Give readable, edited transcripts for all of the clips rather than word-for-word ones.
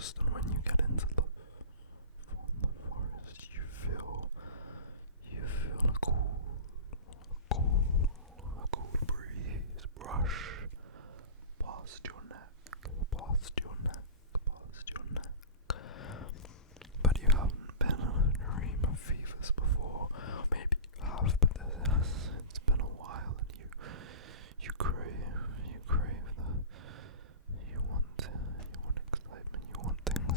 forest, and when you get into the forest, you feel a cool breeze brush past your neck, past your neck, past your neck. But you haven't been in a dream of fevers before. Maybe you have, but it's been a while, and you crave you want excitement, you want things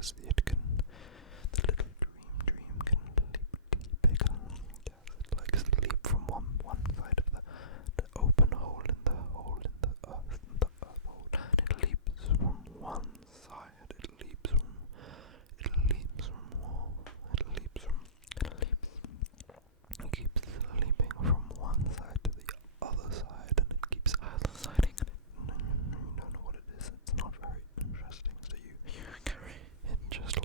because the little dream can leap bigger. Yes, it likes to leap from one side of the open hole in the earth, hole, and it leaps from one side, it leaps from wall, it leaps, it keeps leaping from one side to the other side, and it keeps deciding, and you don't know what it is. It's not very interesting, so it just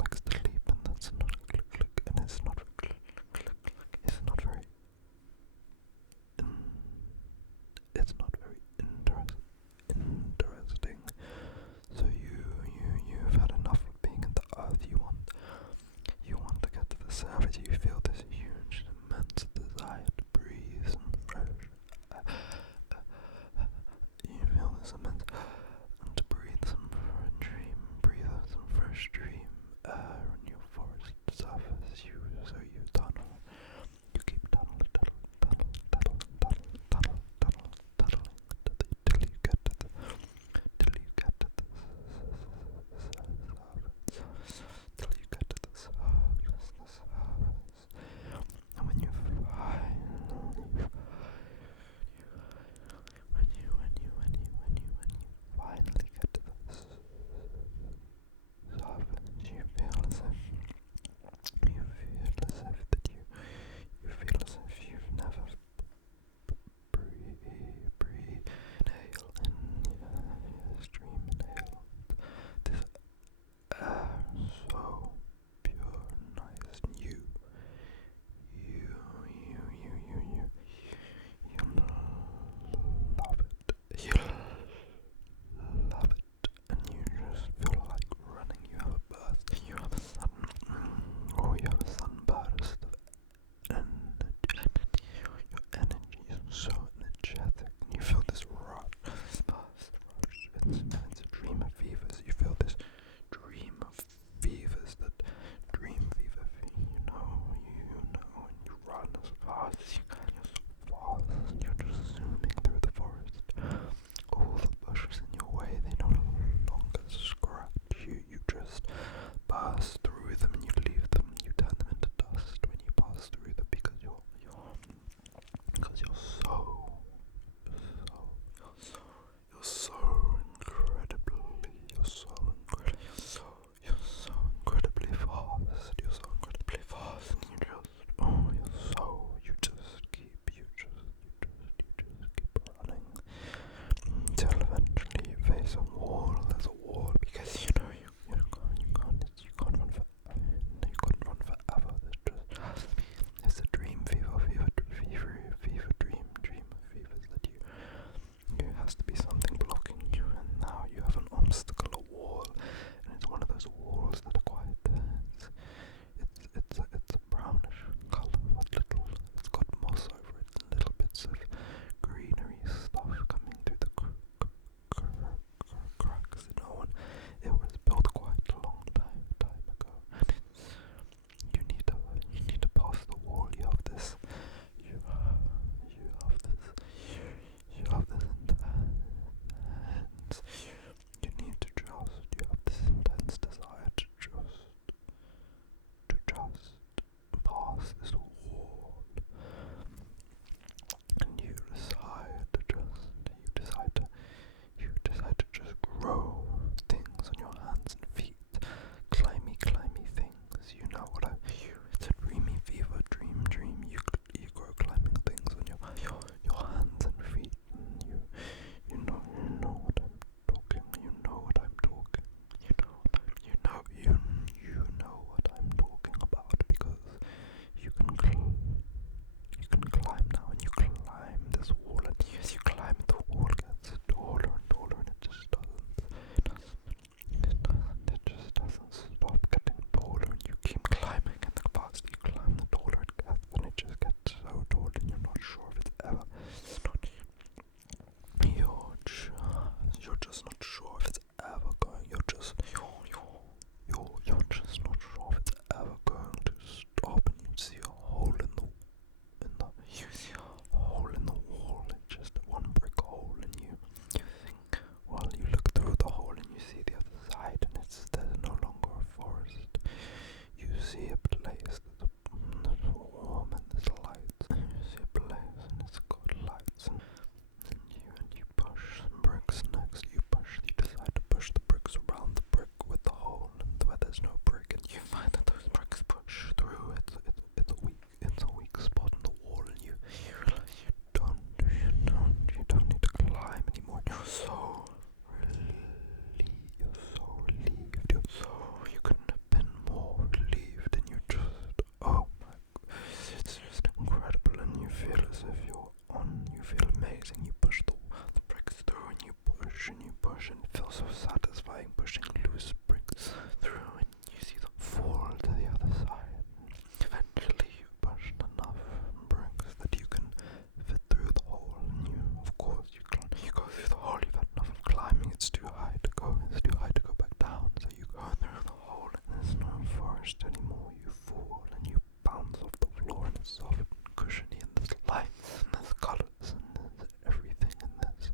interest anymore. You fall and you bounce off the floor, and it's soft and cushiony, and there's lights and there's colours and there's everything in this.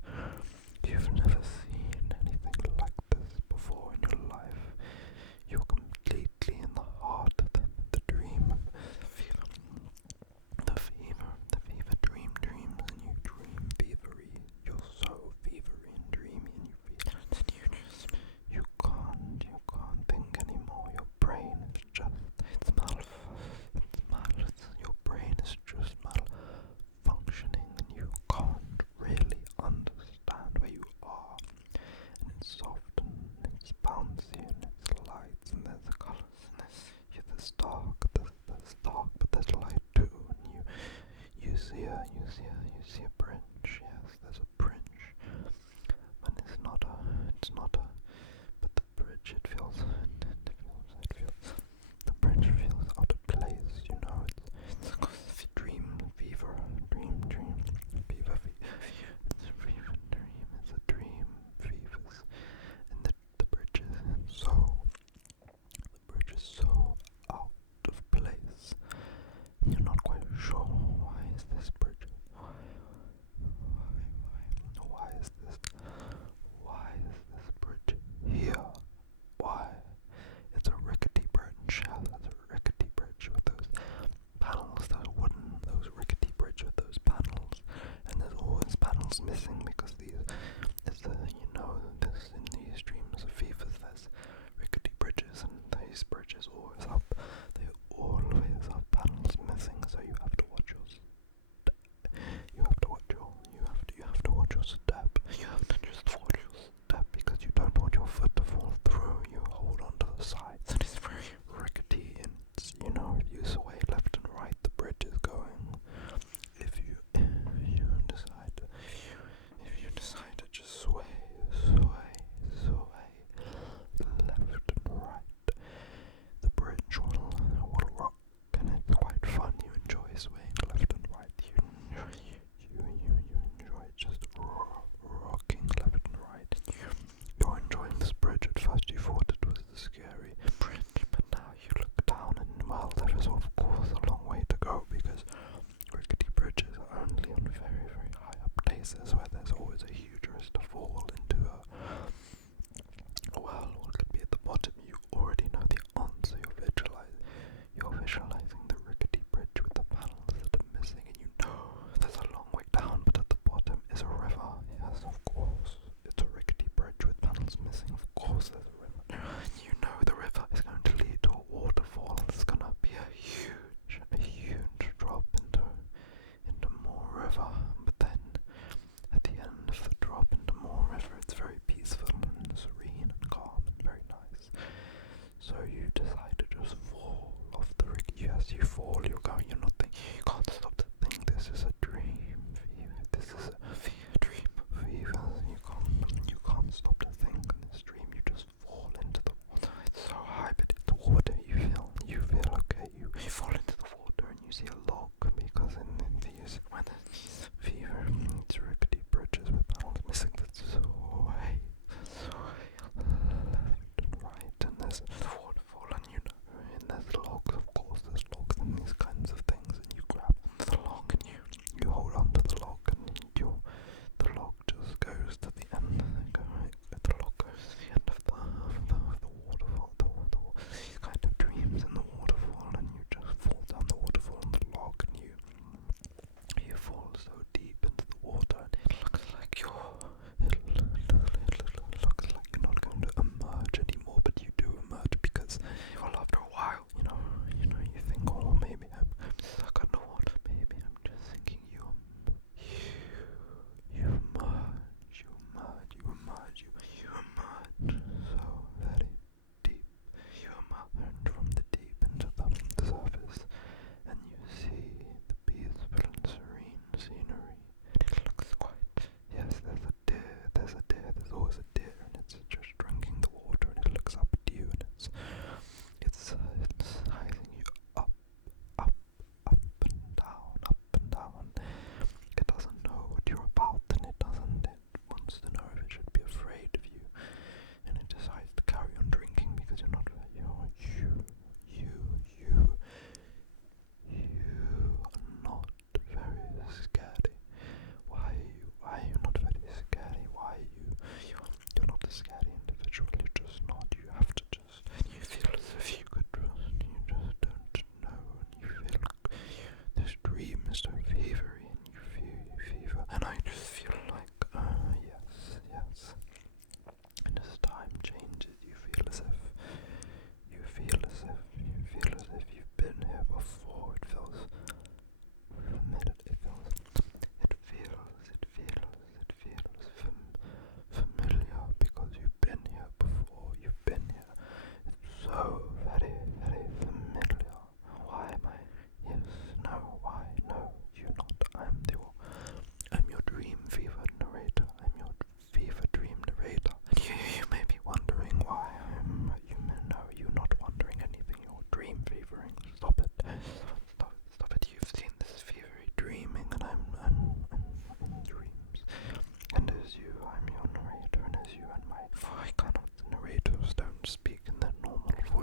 You've never seen anything like this before in your life. You're completely in the heart of the dream, the fever dreams, and you dream fevery. You're so fevery and dreamy, and you can't think anymore. Your brain is just, your brain is just malfunctioning, and you can't really understand where you are. And it's soft and it's bouncy and it's lights and there's colours and there's dark, but there's light too. And you see a bridge. Yes, there's a bridge, and but the bridge, the bridge feels out of place. You know, it's dream fever, it's a fever dream. It's a dream fevers, and the bridge is so out of place. You're not quite sure, why is this bridge? Why is this bridge here? Why? It's a rickety bridge. Yeah, it's a rickety bridge with those panels, those rickety bridge with those panels, and there's always panels missing because in these dreams of fevers, there's rickety bridges, and these bridges always have panels missing, so you have to watch your step. You have to watch your step because you don't want your foot to fall through. You hold onto the sides, and it's very rickety, and if you sway left and right, the bridge is going. If you decide to just sway left and right, the bridge will rock, and it's quite fun. You enjoy swaying left and right. You enjoy just rocking left and right. You're enjoying this bridge. At first you thought it was the scary bridge, but now you look down and, well, there is of course a long way to go, because rickety bridges are only on very, very high up places where there's always a huge risk to fall into what could be at the bottom. You already know the answer. You're visualizing the rickety bridge with the panels that are missing, and you know there's a long way down, but at the bottom is a river. Yes, of course. It's a rickety bridge with panels missing. Of course there's a river. And you know the river is going to lead to a waterfall, and it's going to be a huge drop into more river. But then at the end of the drop into more river, it's very peaceful and serene and calm and very nice. So you decide to just fall off the rig. Yes, you fall, you're not thinking, you can't stop to think this is a dream fever. This is a dream fever. You can't stop to think in this dream. You just fall into the water. It's so high, but it's water. You feel okay. You fall into the water and you see a log, because when there's these fever, it's rickety bridges with panels missing. That's so high, left and right, and there's a waterfall, and there's logs, of course, there's logs and these kinds of things,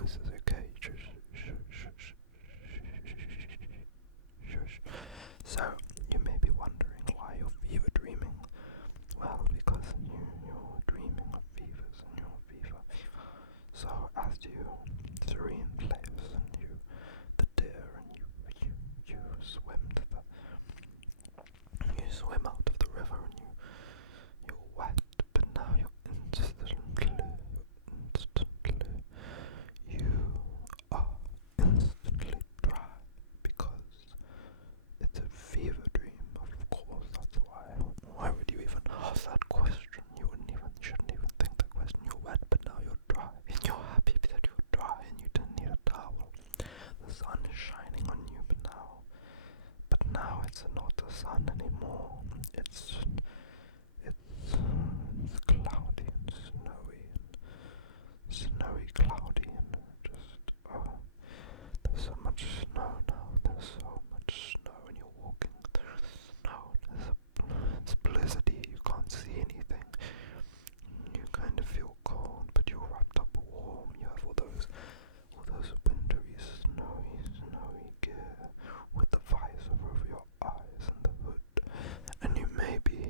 voices, okay? Shush, shush, shush, shush, shush. So, you may be wondering why you're fever dreaming. Well, because you're dreaming of fevers and you're fever. So, as you serene place and the deer and you swim out of the river and you're wet, but now you are instantly dry because it's a fever dream, of course, that's why. Why would you even ask that question? You shouldn't even think that question. You're wet, but now you're dry. And you're happy that you're dry and you didn't need a towel. The sun is shining on you, but now it's not the sun anymore. It's cloudy and snowy, cloudy, and just, there's so much snow now. There's so much snow, and you're walking through the snow. It's blizzardy. You can't see anything. You kind of feel cold, but you're wrapped up warm. You have all those wintry, snowy gear with the visor over your eyes and the hood, and you may be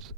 this